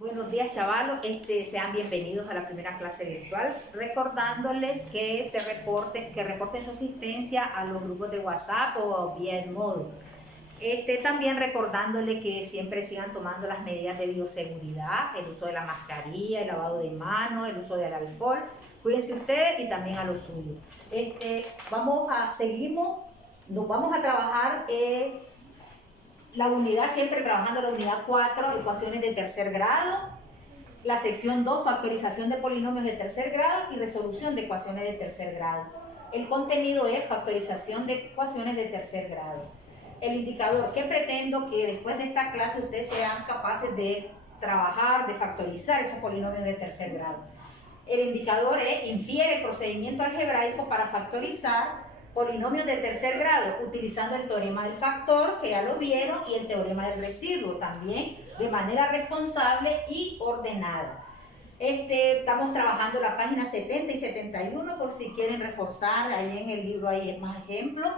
Buenos días, chavalos. Sean bienvenidos a la primera clase virtual. Recordándoles que reporten su asistencia a los grupos de WhatsApp o vía el módulo. También recordándoles que siempre sigan tomando las medidas de bioseguridad, el uso de la mascarilla, el lavado de manos, el uso del alcohol. Cuídense ustedes y también a los suyos. Nos vamos a trabajar la unidad, siempre trabajando la unidad 4, ecuaciones de tercer grado, la sección 2, factorización de polinomios de tercer grado y resolución de ecuaciones de tercer grado. El contenido es factorización de ecuaciones de tercer grado. El indicador que pretendo que después de esta clase ustedes sean capaces de trabajar, de factorizar esos polinomios de tercer grado. El indicador es infiere el procedimiento algebraico para factorizar polinomios de tercer grado, utilizando el teorema del factor, que ya lo vieron, y el teorema del residuo, también de manera responsable y ordenada. Estamos trabajando la página 70 y 71, por si quieren reforzar, ahí en el libro hay más ejemplos.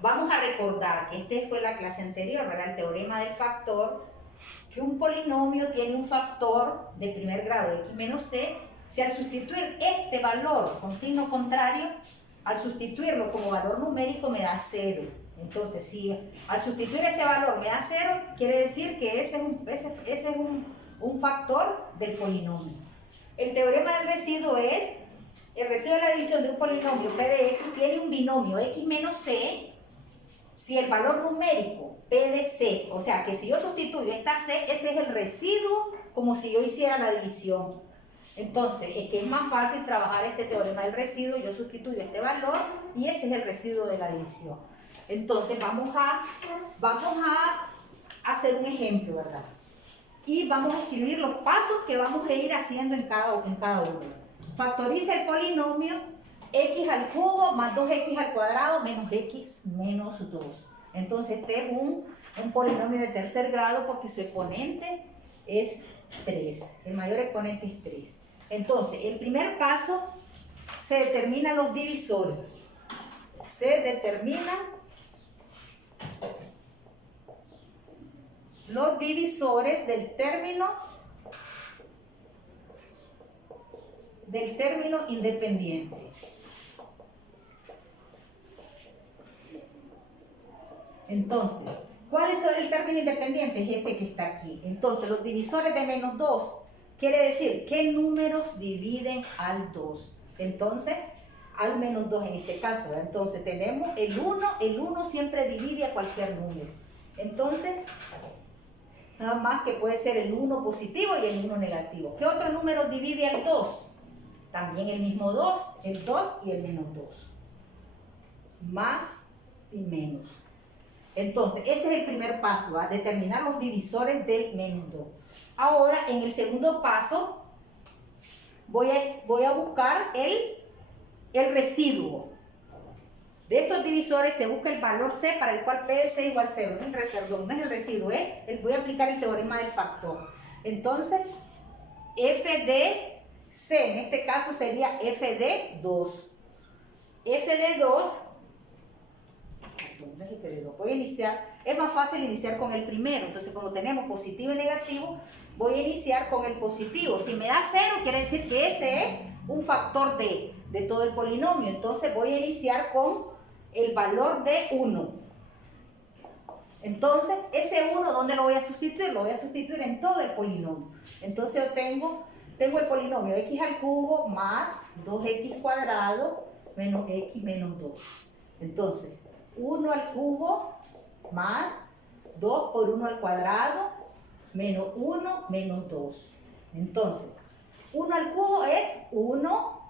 Vamos a recordar que fue la clase anterior, ¿verdad? El teorema del factor, que un polinomio tiene un factor de primer grado, x menos c, si al sustituir este valor con signo contrario, al sustituirlo como valor numérico me da 0. Entonces, si al sustituir ese valor me da 0, quiere decir que ese es un factor del polinomio. El teorema del residuo es, el residuo de la división de un polinomio p de x tiene un binomio x menos c, si el valor numérico p de c, o sea que si yo sustituyo esta c, ese es el residuo como si yo hiciera la división. Entonces, es que es más fácil trabajar este teorema del residuo, yo sustituyo este valor y ese es el residuo de la división. Entonces, vamos a hacer un ejemplo, ¿verdad? Y vamos a escribir los pasos que vamos a ir haciendo en cada uno. Factoriza el polinomio x al cubo más 2x al cuadrado menos x menos 2. Entonces, este es un polinomio de tercer grado porque su exponente es 3. El mayor exponente es 3. Entonces, el primer paso, se determinan los divisores. Se determinan los divisores del término independiente. Entonces, ¿cuál es el término independiente? Es este que está aquí. Entonces, los divisores de menos 2, quiere decir, ¿qué números dividen al 2? Entonces, al menos 2 en este caso, ¿verdad? Entonces, tenemos el 1 siempre divide a cualquier número. Entonces, nada más que puede ser el 1 positivo y el 1 negativo. ¿Qué otro número divide al 2? También el mismo 2, el 2 y el menos 2. Más y menos. Entonces, ese es el primer paso, ¿va? Determinar los divisores del menos 2. Ahora, en el segundo paso, voy a buscar el residuo. De estos divisores se busca el valor c para el cual p de c igual 0. No es el residuo, voy a aplicar el teorema del factor. Entonces, f de c, en este caso sería f de 2. F de 2, voy a iniciar, es más fácil iniciar con el primero, entonces como tenemos positivo y negativo, voy a iniciar con el positivo. Si me da 0, quiere decir que ese es un factor de todo el polinomio, entonces voy a iniciar con el valor de 1. Entonces, ese 1, ¿dónde lo voy a sustituir? Lo voy a sustituir en todo el polinomio. Entonces yo tengo el polinomio x al cubo más 2x cuadrado menos x menos 2. Entonces, 1 al cubo más 2 por 1 al cuadrado menos 1 menos 2. Entonces, 1 al cubo es 1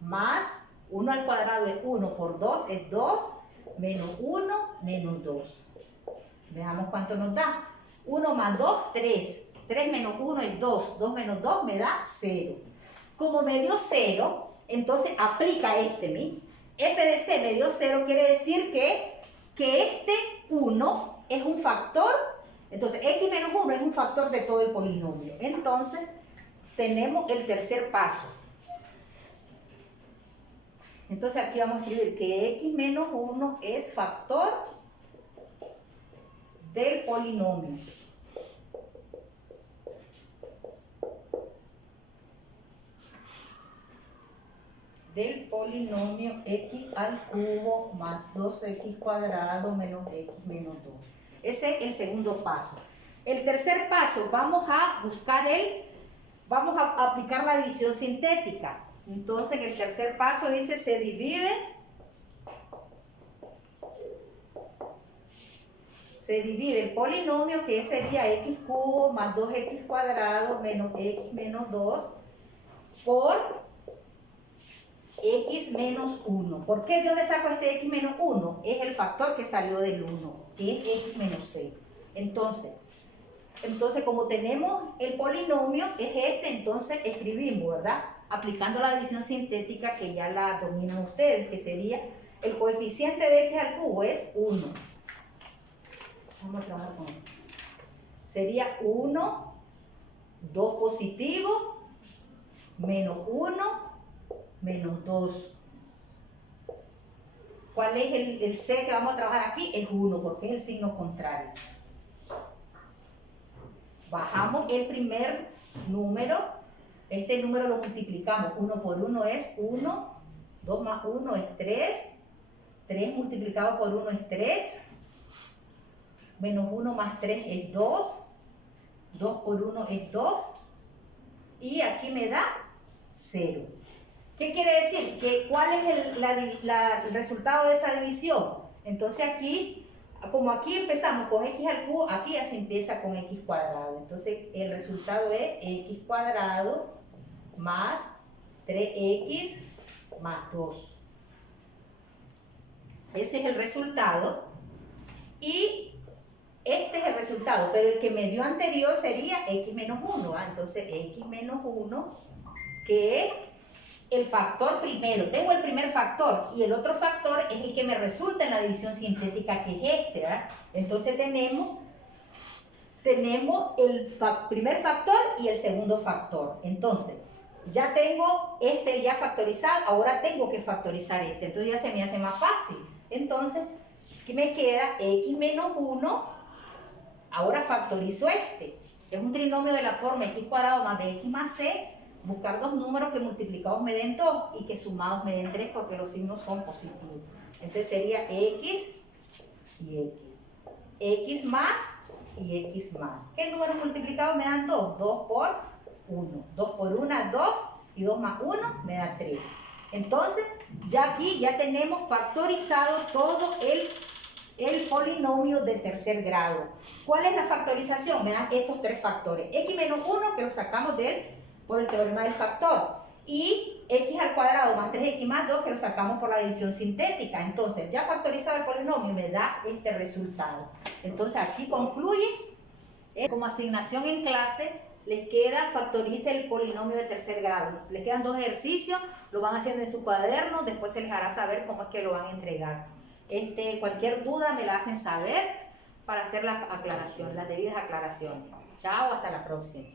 más 1 al cuadrado es 1 por 2 es 2 menos 1 menos 2. Veamos cuánto nos da. 1 más 2, 3. 3 menos 1 es 2. 2 menos 2 me da 0. Como me dio 0, entonces aplica ¿mi? F de c me dio 0, quiere decir que este 1 es un factor, entonces x menos 1 es un factor de todo el polinomio. Entonces, tenemos el tercer paso. Entonces, aquí vamos a escribir que x menos 1 es factor del polinomio. del polinomio x al cubo más 2x cuadrado menos x menos 2. Ese es el segundo paso. El tercer paso, vamos a aplicar la división sintética. Entonces, el tercer paso dice, se divide el polinomio, que sería x cubo más 2x cuadrado menos x menos 2 por x menos 1. ¿Por qué yo le saco este x menos 1? Es el factor que salió del 1, que es x menos 6. Entonces, como tenemos el polinomio, es este, entonces escribimos, ¿verdad? Aplicando la división sintética que ya la dominan ustedes, que sería el coeficiente de x al cubo es 1. Vamos a trabajar con esto. Sería 1, 2 positivo, menos 1, menos 2. ¿Cuál es el c que vamos a trabajar aquí? Es 1, porque es el signo contrario. Bajamos el primer número. Este número lo multiplicamos. 1 por 1 es 1. 2 más 1 es 3. 3 multiplicado por 1 es 3. Menos 1 más 3 es 2. 2 por 1 es 2. Y aquí me da 0. ¿Qué quiere decir? Que ¿cuál es el resultado de esa división? Entonces aquí, como aquí empezamos con x al cubo, aquí ya se empieza con x cuadrado. Entonces el resultado es x cuadrado más 3x más 2. Ese es el resultado. Y este es el resultado, pero el que me dio anterior sería x menos 1. Entonces x menos 1, que es el factor primero. Tengo el primer factor y el otro factor es el que me resulta en la división sintética, que es este, ¿verdad? Entonces tenemos el primer factor y el segundo factor. Entonces, ya tengo este ya factorizado, ahora tengo que factorizar este. Entonces ya se me hace más fácil. Entonces, ¿qué me queda? X menos 1. Ahora factorizo este. Es un trinomio de la forma x cuadrado más bx más c. Buscar dos números que multiplicados me den 2 y que sumados me den 3, porque los signos son positivos. Entonces sería x y x. X más y x más. ¿Qué números multiplicados me dan 2? 2 por 1. 2 por 1 es 2 y 2 más 1 me da 3. Entonces, ya aquí ya tenemos factorizado todo el polinomio de tercer grado. ¿Cuál es la factorización? Me dan estos tres factores. X menos 1, que lo sacamos por el teorema del factor. Y x al cuadrado más 3x más 2, que lo sacamos por la división sintética. Entonces, ya factorizado el polinomio, me da este resultado. Entonces, aquí concluye. Como asignación en clase, les queda factorice el polinomio de tercer grado. Les quedan 2 ejercicios, lo van haciendo en su cuaderno, después se les hará saber cómo es que lo van a entregar. Cualquier duda me la hacen saber para hacer la aclaración, las debidas aclaraciones. Chao, hasta la próxima.